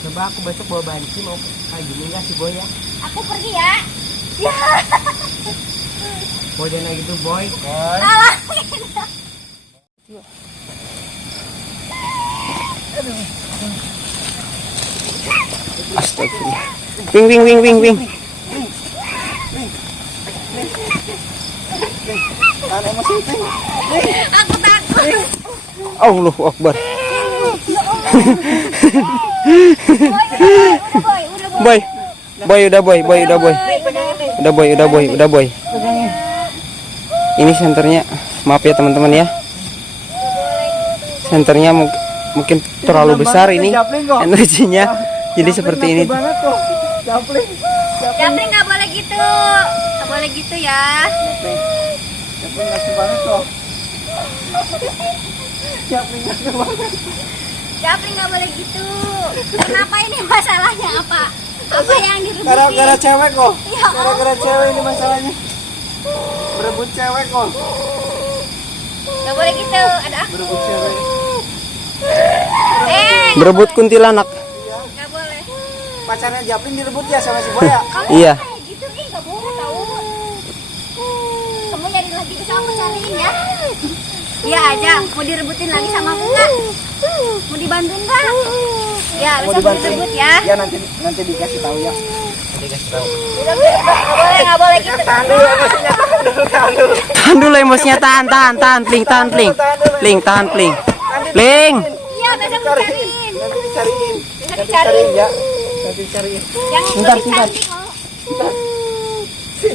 Coba aku besok bawa banci, mau kayak gini nggak sih Boy ya? Aku pergi ya. Ya. Boy jangan gitu Boy. Salah. Astagfirullah. Wing. Aku takut. Allahu Akbar. Boy, udah boy. Ini senternya, maaf ya teman-teman ya. Senternya mungkin terlalu besar ini energinya. Jadi seperti ini. Japri nggak boleh gitu. Nggak boleh gitu ya. Japri ngasih banget kok. Japri nggak boleh gitu. Kenapa ini masalahnya apa? Apa yang direbutin? Gara-gara cewek kok. Ya Gara-gara cewek ini masalahnya. Berebut cewek kok. Nggak boleh gitu. Ada aku. Berebut cewek. Berebut kuntilanak. Nggak boleh. Pacarnya Japri direbut ya sama si Boy ya? Kamu Iya. kayak gitu nggak boleh tahu. Kamu nyari lagi bisa aku cariin ya. Iya aja. Mau direbutin lagi sama aku nggak? Mau dibantuin nggak? Ya Mau bisa dibantuin? direbut ya. Ya nanti dikasih tahu ya. Dikasih tahu. Nggak boleh gitu. Tahan dulu emosinya. Tahan dulu emosinya, tahan. Pling. Iya besok dicariin. Nanti dicariin. Bisa Nanti dicariin. dicariin ya. Nanti dicariin. Yang Bentar, lebih bentar. cantik mau. Si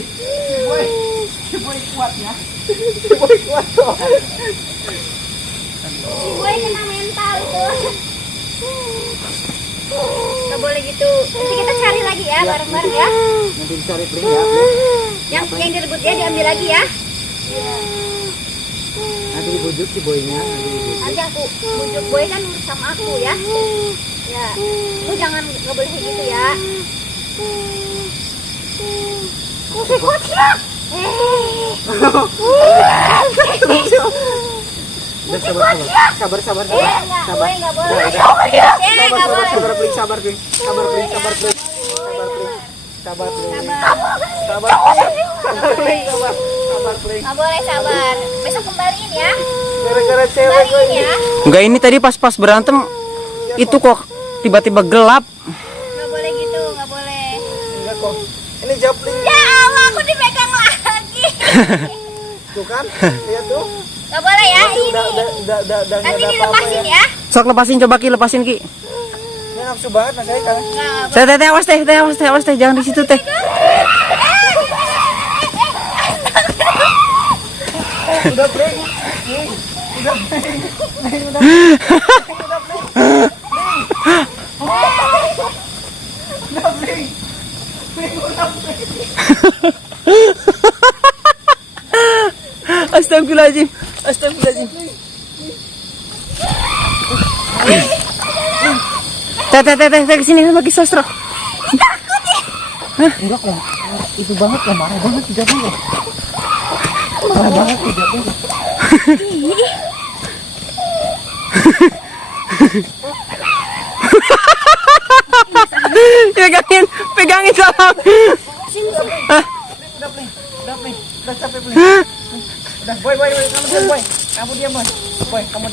Boy kuat ya. Si Boy kuat kok. Si Boy kena mental itu. Nggak boleh gitu. Nanti kita cari lagi ya bareng-bareng ya. Nanti dicari Pling ya. Yang direbut ya diambil lagi ya. Nanti dibujuk si Boynya. Nanti dibujuk. Nanti aku bujuk Boy kan sama aku ya. Ya. Lu jangan nggak boleh kayak gitu ya. Kuat ya. Udah sabar. Sabar. Boy nggak boleh. Sabar, Nggak boleh. sabar, Pling. Sabar, Pling. Sabar, Pling. Sabar, Pling. Sabar, Pling. Nggak boleh sabar. Besok kembaliin ya. Gara-gara cewek gue Kembaliin ini. ya. Enggak, ini tadi pas berantem itu kok tiba-tiba gelap. Nggak boleh gitu. Nggak boleh. Enggak kok. Ini Japri. Ya Allah, aku dipegang lagi. Tuh kan? Lihat tuh. Nggak boleh ya ini. Udah Nanti nggak ada apa-apa dilepasin ya. ya. Sok lepasin, coba Ki, lepasin Ki. Ini nafsu banget mas saya kan. Nggak Teh, awas teh, jangan di situ teh. Udah Pling. Udah Pling. Astagfirullahaladzim. Teh, kesini sama Ki Sastro. Enggak kok. Itu banget lah, marah banget si Japri. Marah banget si Japri. Pegangin salam. Udah Pling. Udah capek Pling. Udah, Boy, kamu diam Boy. Kamu diam Boy. Kamu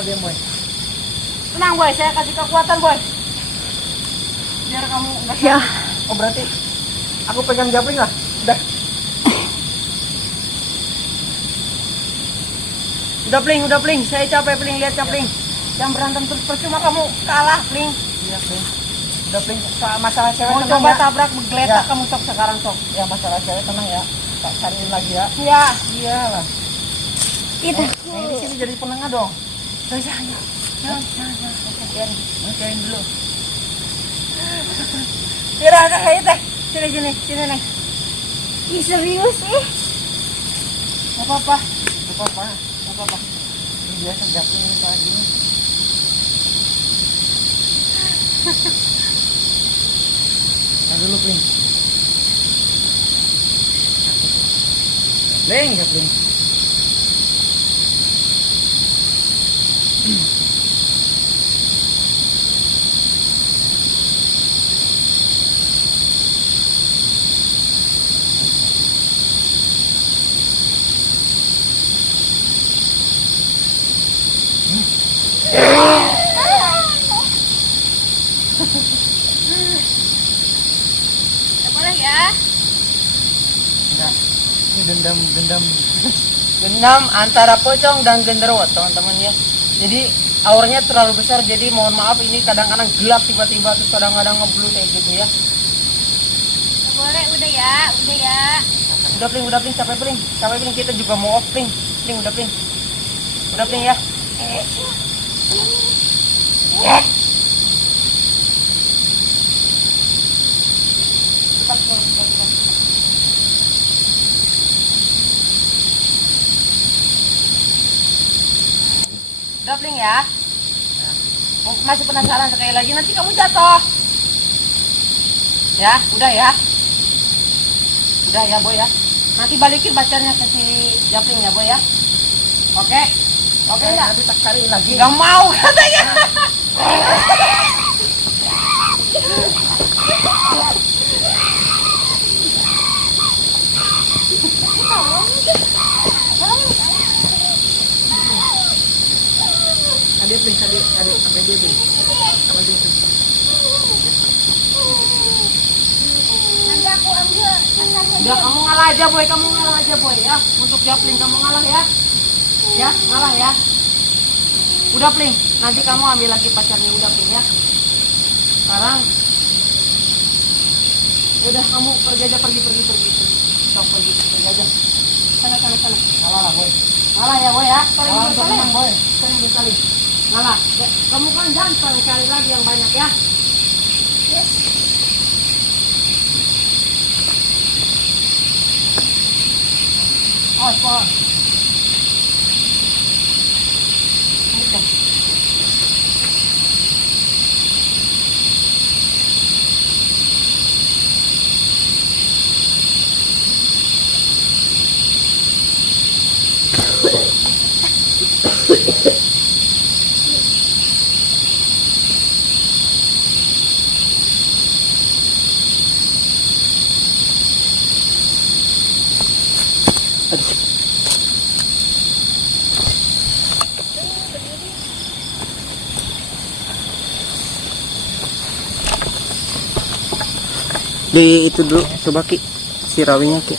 diam Boy. Tenang Boy, saya kasih kekuatan Boy. Biar kamu enggak sakit. Ya. Oh berarti aku pegang Japri lah. Udah. Udah Pling. Saya capek Pling, lihat Pling. Yang berantem terus percuma kamu kalah Pling. Iya Pling. Udah Pling, masalah cewek tenang coba ya. Tabrak menggeletak ya. Kamu sok sekarang sok. Ya masalah cewek tenang ya. Tak cariin lagi ya. Iya. Iyalah. Itu. Ini sini jadi penengah dong. Jangan. Ngerjain dulu. Tidak ada kayak teh. Sini Neng. Ih, serius sih. Gak apa-apa. Ini biasa Japri ini kayak gini. Nah dulu Pling. Pling. Dendam antara pocong dan genderuwo, teman-teman ya. Jadi auranya terlalu besar, jadi mohon maaf ini kadang-kadang gelap tiba-tiba, terus kadang-kadang ngeblu kayak gitu ya. Boleh, udah ya. Udah pling, capek pling, kita juga mau off pling, udah pling ya. Udah pling ya. Masih penasaran sekali lagi, nanti kamu jatuh. Ya, udah ya boy ya. Nanti balikin pacarnya ke si Japling ya boy ya. Oke enggak? Nanti tak cariin lagi. Gak mau katanya. Adik Pling, sampai dia Pling. Nanti aku ambil asasnya. Udah kamu ngalah aja boy ya. Untuk Japling kamu ngalah ya. Ya, ngalah ya. Udah Pling, nanti kamu ambil lagi pacarnya udah Pling ya. Sekarang udah kamu pergi aja pergi. Sok pergi aja. Sana. Ngalah lah boy. Ngalah ya boy ya. Paling boy. Sering berkali. Ngalah. Ya, kamu kan jantan, cari lagi yang banyak ya. Yes. Oh. Di itu dulu, coba Ki, si rawinya Ki.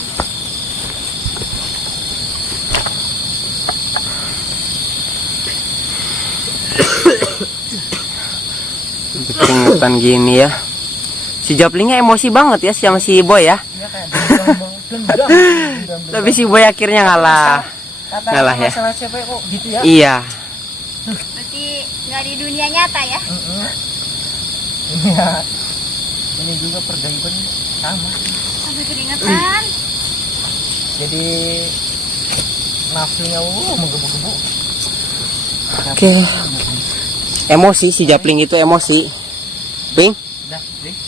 Keringetan gini ya. Si Japlingnya emosi banget ya sama si Boy ya. Tapi si Boy akhirnya ngalah. Ngalah ya. Masalah cewek kok gitu ya. Iya. Berarti nggak di dunia nyata ya? Iya. Ini juga pergaulan sama. Sampai keringetan. Jadi nafsunya menggebu-gebu. Oke. Emosi si Japling itu emosi. Wing, Udah, Pling.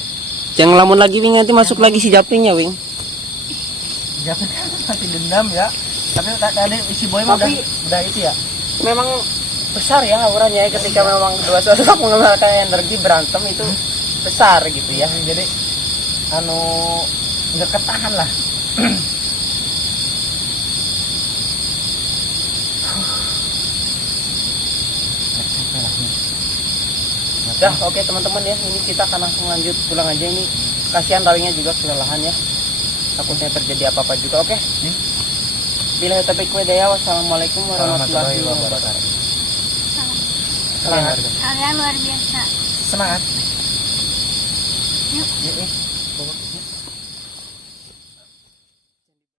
jangan lamun lagi Wing, nanti masuk lagi si Japlingnya Wing. Jangan kan masih dendam ya. Tapi tadi si Boy mah udah itu ya. Memang besar ya auranya ya, ketika memang dua sosok mengeluarkan energi berantem itu besar gitu ya. Jadi nggak ketahan lah. Udah, oke teman-teman ya, ini kita akan langsung lanjut pulang aja. Ini kasihan rawinya juga kelelahan ya, takutnya terjadi apa-apa juga. Oke, bila topik wedaya, wassalamualaikum warahmatullahi wabarakatuh. Kalian luar biasa. Semangat. Yuk. Yuk.